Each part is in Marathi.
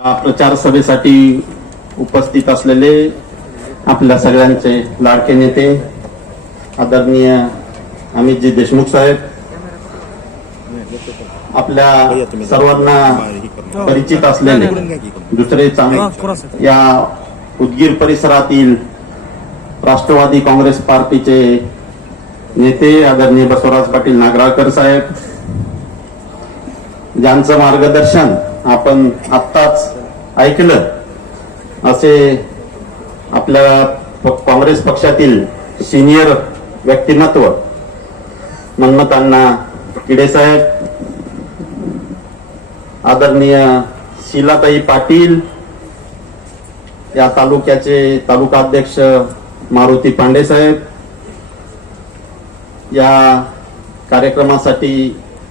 प्रचार सभेसाठी उपस्थित असलेले आपल्या सगळ्यांचे लाडके नेते आदरणीय अमितजी देशमुख साहेब आपल्या सर्वांना परिचित असलेले दुसरे चांगले या उदगीर परिसरातील राष्ट्रवादी काँग्रेस पार्टीचे नेते आदरणीय बसवराज पाटील नागराळकर साहेब ज्यांचं मार्गदर्शन आपण आत्ताच ऐकलं असे आपल्या काँग्रेस पक्षातील सिनियर व्यक्तिमत्व मन्मतांना किडेसाहेब आदरणीय शिलाताई पाटील या तालुक्याचे तालुका अध्यक्ष मारुती पांडे साहेब या कार्यक्रमासाठी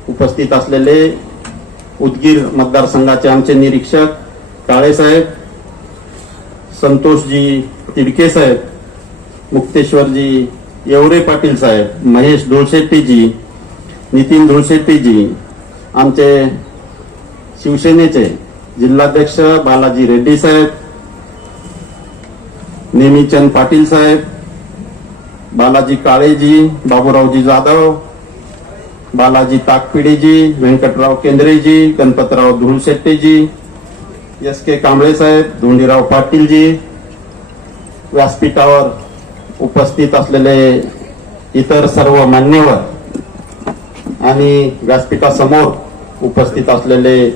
उपस्थित असलेले उदगीर मतदारसंघाचे आमचे निरीक्षक काळे साहेब संतोषजी तिडके साहेब मुक्तेश्वरजी येवरे पाटील साहेब महेश धुळशेट्टीजी नितीन धुळशेट्टीजी आमचे शिवसेनेचे जिल्हाध्यक्ष बालाजी रेड्डी साहेब नेमीचंद पाटील साहेब बालाजी काळेजी बाबूरावजी जाधव बालाजी ताकपिडेजी व्यंकटराव केंद्रेजी गणपतराव धुळशेट्टेजी एस के कांबळे साहेब धोंडीराव पाटीलजी व्यासपीठावर उपस्थित असलेले इतर सर्व मान्यवर आणि व्यासपीठासमोर उपस्थित असलेले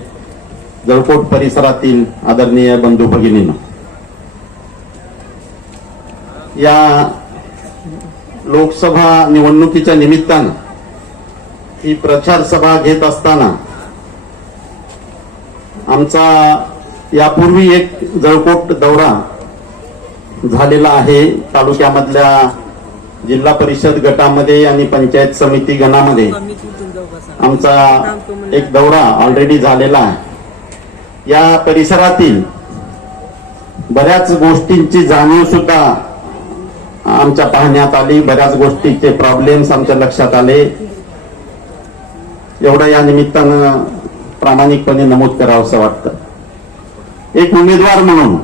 जळकोट परिसरातील आदरणीय बंधू भगिनीनं या लोकसभा निवडणुकीच्या निमित्तानं ही प्रचार सभा घेत असताना आमचा यापूर्वी एक जळकोट दौरा झालेला आहे. तालुक्यामधल्या जिल्हा परिषद गटामध्ये आणि पंचायत समिती गणामध्ये आमचा एक दौरा ऑलरेडी झालेला आहे. या परिसरातील बऱ्याच गोष्टींची जाणीव सुद्धा आमच्या पाहण्यात आली. बऱ्याच गोष्टीचे प्रॉब्लेम्स आमच्या लक्षात आले. एवढं या निमित्तानं प्रामाणिकपणे नमूद करावं असं वाटतं. एक उमेदवार म्हणून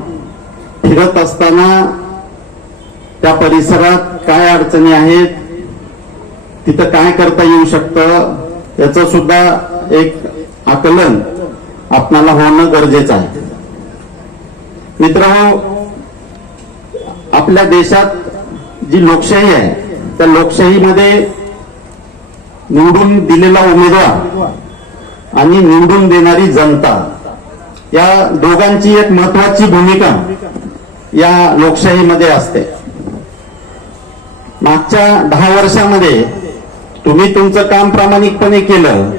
फिरत असताना त्या परिसरात काय अडचणी आहेत तिथं काय करता येऊ शकतं याचं सुद्धा एक आकलन आपणाला होणं गरजेचं आहे. मित्र आपल्या देशात जी लोकशाही आहे त्या लोकशाहीमध्ये निवडून दिलेला उमेदवार आणि निवडून देणारी जनता. या दोघांची एक महत्वाची भूमिका या लोकशाहीमध्ये असते. मागच्या दहा वर्षामध्ये तुम्ही तुमचं काम प्रामाणिकपणे केलं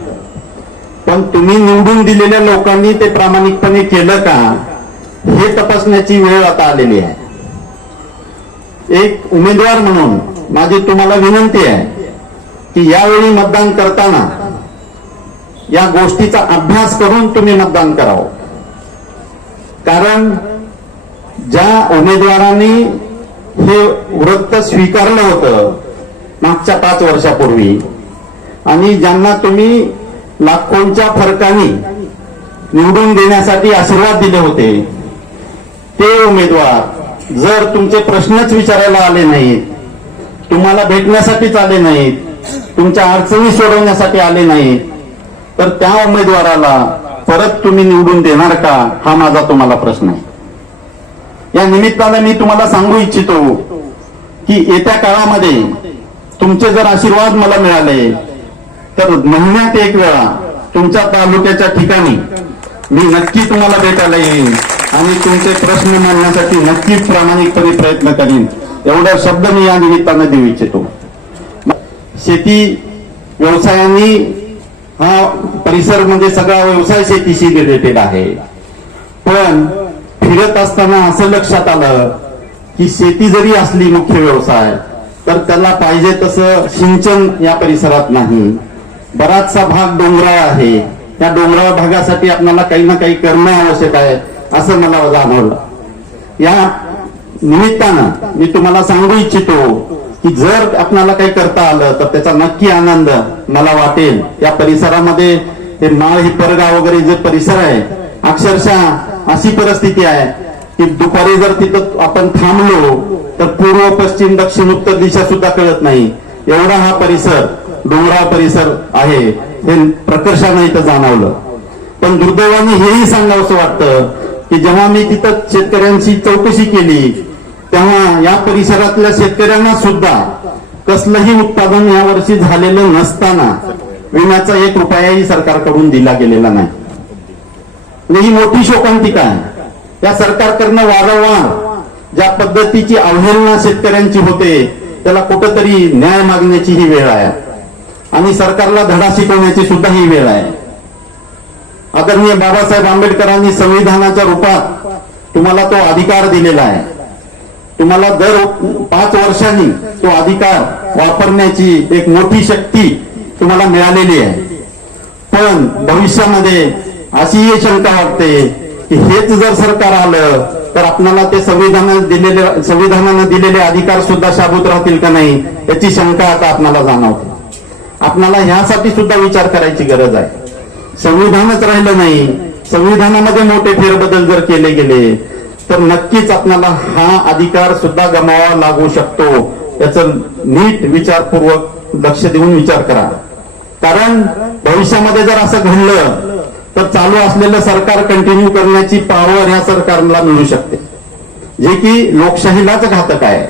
पण तुम्ही निवडून दिलेल्या लोकांनी ते प्रामाणिकपणे केलं का हे तपासण्याची वेळ आता आलेली आहे. एक उमेदवार म्हणून माझी तुम्हाला विनंती आहे की यावेळी मतदान करताना या गोष्टीचा अभ्यास करून तुम्ही मतदान करावं. कारण ज्या उमेदवारांनी हे वृत्त स्वीकारलं होतं मागच्या पाच वर्षापूर्वी आणि ज्यांना तुम्ही लाखोंच्या फरकाने निवडून देण्यासाठी आशीर्वाद दिले होते ते उमेदवार जर तुमचे प्रश्नच विचारायला आले नाहीत तुम्हाला भेटण्यासाठीच आले नाहीत तुमच्या अडचणी सोडवण्यासाठी आले नाही तर त्या उमेदवाराला परत तुम्ही निवडून देणार का? हा माझा तुम्हाला प्रश्न आहे. या निमित्ताने मी तुम्हाला सांगू इच्छितो की येत्या काळामध्ये तुमचे जर आशीर्वाद मला मिळाले तर महिन्यात एक वेळा तुमच्या तालुक्याच्या ठिकाणी मी नक्की तुम्हाला भेटायला येईन आणि तुमचे प्रश्न मांडण्यासाठी नक्कीच प्रामाणिकपणे प्रयत्न करीन. एवढा शब्द मी या निमित्तानं देऊ इच्छितो. शेती व्यवसायानी हा परिसर म्हणजे सगळा व्यवसाय शेतीशी रिलेटेड आहे. पण फिरत असताना असं लक्षात आलं की शेती जरी असली मुख्य व्यवसाय तर त्याला पाहिजे तसं सिंचन या परिसरात नाही. बराचसा भाग डोंगराळ आहे. त्या डोंगराळ भागासाठी आपल्याला काही ना काही करणं आवश्यक आहे असं मला जाणवलं. या निमित्तानं मी तुम्हाला सांगू इच्छितो की जर आपणाला काही करता आलं तर त्याचा नक्की आनंद मला वाटेल. या परिसरामध्ये हे माळ हिप्परगाव वगैरे जे परिसर आहे अक्षरशः अशी परिस्थिती आहे की दुपारी जर तिथं आपण थांबलो तर पूर्व पश्चिम दक्षिण उत्तर दिशा सुद्धा कळत नाही. एवढा हा परिसर डोंगराळ परिसर आहे हे प्रकर्षानं इथं जाणवलं. पण दुर्दैवाने हेही सांगावंसं वाटतं की जेव्हा मी तिथं शेतकऱ्यांची चौकशी केली तेव्हा या परिसरातल्या शेतकऱ्यांना सुद्धा कसलंही उत्पादन यावर्षी झालेलं नसताना विम्याचा एक रुपयाही सरकारकडून दिला गेलेला नाही. ही मोठी शोकांतिका आहे. या सरकारकडनं वारंवार ज्या पद्धतीची अवहेलना शेतकऱ्यांची होते त्याला कुठंतरी न्याय मागण्याची ही वेळ आहे. आणि सरकारला धडा शिकवण्याची सुद्धा ही वेळ आहे. आदरणीय बाबासाहेब आंबेडकरांनी संविधानाच्या रूपात तुम्हाला तो अधिकार दिलेला आहे. तुम्हाला दर पाच वर्षांनी तो अधिकार वापरण्याची एक मोठी शक्ती तुम्हाला मिळालेली आहे. पण भविष्यामध्ये अशीही शंका वाटते की हेच जर सरकार आलं तर आपल्याला ते संविधानात दिलेले संविधानानं दिलेले अधिकार सुद्धा शाबूत राहतील का नाही याची शंका आता आपल्याला जाणवते. आपल्याला ह्यासाठी सुद्धा विचार करायची गरज आहे. संविधानच राहिलं नाही. संविधानामध्ये मोठे फेरबदल जर केले गेले तर नक्कीच आपल्याला हा अधिकार सुद्धा गमावा लागू शकतो. याचं नीट विचारपूर्वक लक्ष देऊन विचार करा. कारण भविष्यामध्ये जर असं घडलं तर चालू असलेलं सरकार कंटिन्यू करण्याची पॉवर या सरकारला मिळू शकते. जे की लोकशाहीलाच घातक आहे.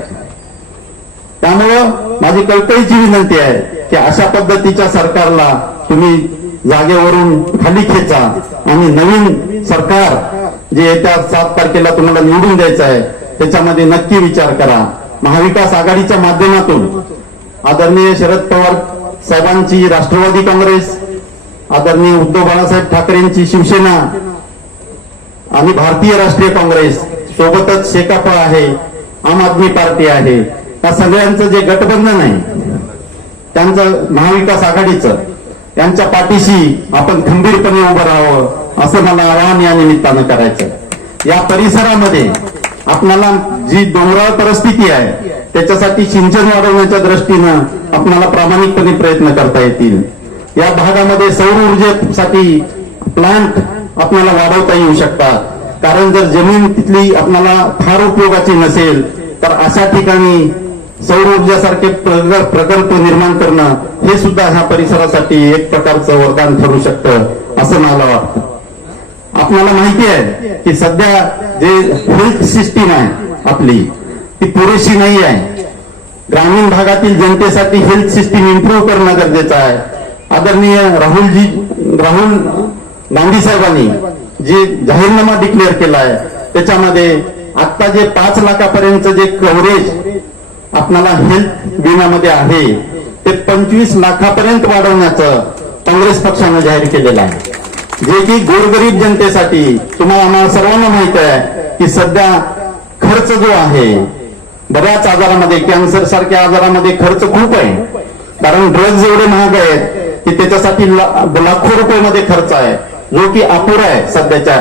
त्यामुळं माझी कळकळीची विनंती आहे की अशा पद्धतीच्या सरकारला तुम्ही जागेवरून खाली खेचा आणि नवीन सरकार जे येत्या सात तारखेला तुम्हाला निवडून द्यायचं आहे त्याच्यामध्ये नक्की विचार करा. महाविकास आघाडीच्या माध्यमातून आदरणीय शरद पवार साहेबांची राष्ट्रवादी काँग्रेस आदरणीय उद्धव बाळासाहेब ठाकरेंची शिवसेना आणि भारतीय राष्ट्रीय काँग्रेस सोबतच शेकाप आहे आम आदमी पार्टी आहे. या सगळ्यांचं जे गठबंधन आहे त्यांचं महाविकास आघाडीचं त्यांच्या पाठीशी आपण खंबीरपणे उभं राहावं. असं मला आवाहन या निमित्तानं करायचं या परिसरामध्ये आपल्याला जी डोंगराळ परिस्थिती आहे त्याच्यासाठी सिंचन वाढवण्याच्या दृष्टीनं आपल्याला प्रामाणिकपणे प्रयत्न करता येतील. या भागामध्ये सौर ऊर्जेसाठी प्लांट आपल्याला वाढवता येऊ शकतात. कारण जर जमीन तिथली आपल्याला फार उपयोगाची नसेल तर अशा ठिकाणी सौर ऊर्जासारखे प्रकल्प निर्माण करणं हे सुद्धा ह्या परिसरासाठी एक प्रकारचं वरदान ठरू शकतं असं मला वाटतं. आपल्याला माहिती आहे की सध्या जे हेल्थ सिस्टीम आहे आपली ती पुरेशी नाही आहे. ग्रामीण भागातील जनतेसाठी हेल्थ सिस्टीम इम्प्रूव्ह करणं गरजेचं आहे. आदरणीय राहुलजी राहुल गांधी साहेबांनी जे जाहीरनामा डिक्लेअर केला आहे त्याच्यामध्ये आता जे पाच लाखापर्यंत जे कव्हरेज आपणाला हेल्थ विम्यामध्ये आहे ते पंचवीस लाखापर्यंत वाढवण्याचं काँग्रेस पक्षानं जाहीर केलेलं आहे. जे की गोरगरीब जनतेसाठी तुम्हाला आम्हाला सर्वांना माहीत आहे की सध्या खर्च जो आहे बऱ्याच आजारामध्ये कॅन्सर सारख्या आजारामध्ये खर्च खूप आहे. कारण ड्रग्ज एवढे महाग आहेत की त्याच्यासाठी लाखो रुपयामध्ये खर्च आहे जो की अपुरा आहे सध्याच्या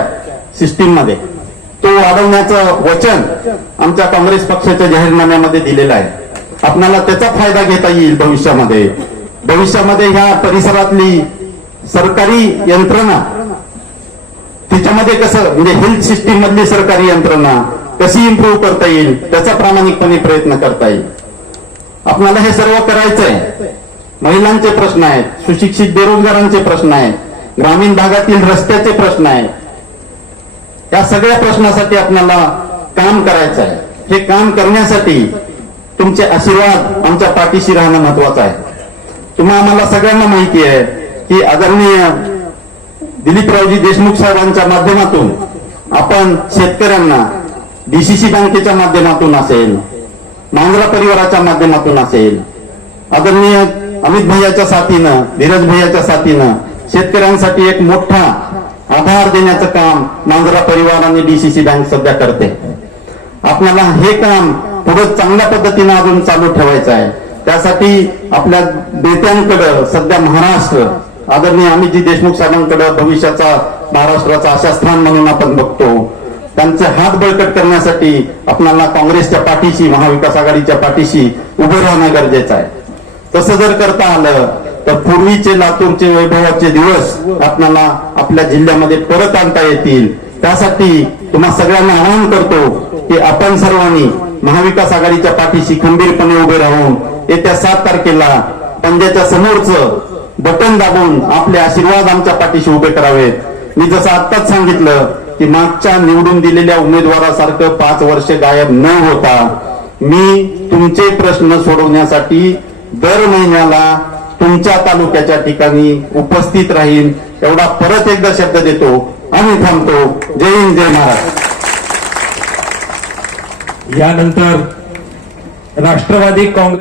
सिस्टीममध्ये तो वाढवण्याचं वचन आमच्या काँग्रेस पक्षाच्या जाहीरनाम्यामध्ये दिलेलं आहे. आपल्याला त्याचा फायदा घेता येईल भविष्यामध्ये. भविष्यामध्ये ह्या परिसरातली सरकारी यंत्रणा. त्याच्यामध्ये कसं म्हणजे हेल्थ सिस्टीम मधली सरकारी यंत्रणा कशी इम्प्रूव्ह करता येईल त्याचा प्रामाणिकपणे प्रयत्न करता येईल. आपल्याला हे सर्व करायचं आहे महिलांचे प्रश्न आहेत सुशिक्षित बेरोजगारांचे प्रश्न आहेत ग्रामीण भागातील रस्त्याचे प्रश्न आहेत. या सगळ्या प्रश्नासाठी आपल्याला काम करायचं आहे हे काम करण्यासाठी तुमचे आशीर्वाद आमच्या पाठीशी राहणं महत्वाचं आहे. तुम्हा आम्हाला सगळ्यांना माहिती आहे की आदरणीय दिलीपरावजी देशमुख साहेबांच्या माध्यमातून आपण शेतकऱ्यांना डीसीसी बँकेच्या माध्यमातून असेल मांजरा परिवाराच्या माध्यमातून असेल आदरणीय अमित भैयाच्या साथीनं धीरज भैयाच्या साथीनं शेतकऱ्यांसाठी एक मोठा आधार देण्याचं काम मांजरा परिवार आणि डीसीसी बँक सध्या करते. आपल्याला हे काम पुढे चांगल्या पद्धतीने अजून चालू ठेवायचं आहे. त्यासाठी आपल्या नेत्यांकडं सध्या महाराष्ट्र आदरणीय अमितजी देशमुख साहेबांकडे भविष्याचा महाराष्ट्राचा आशास्थान म्हणून आपण बघतो. त्यांचे हात बळकट करण्यासाठी आपल्याला काँग्रेसच्या पाठीशी महाविकास आघाडीच्या पाठीशी उभं राहणं गरजेचं आहे. तसं जर करता आलं तर पूर्वीचे लातूरचे वैभवाचे दिवस आपल्याला आपल्या जिल्ह्यामध्ये परत आणता येतील. त्यासाठी तुम्हा सगळ्यांना आवाहन करतो की आपण सर्वांनी महाविकास आघाडीच्या पाठीशी खंबीरपणे उभे राहून येत्या सात तारखेला पंजाच्या समोरचं बटन दाबून आपले आशीर्वाद आमच्या पाठीशी उभे करावेत. मी जसं आत्ताच सांगितलं की मागच्या निवडून दिलेल्या उमेदवारासारखं पाच वर्ष गायब न होता मी तुमचे प्रश्न सोडवण्यासाठी दर महिन्याला तुमच्या तालुक्याच्या ठिकाणी उपस्थित राहीन. एवढा परत एकदा शब्द देतो. आम्ही थांबतो. जय हिंद जय महाराज यानंतर राष्ट्रवादी काँग्रेस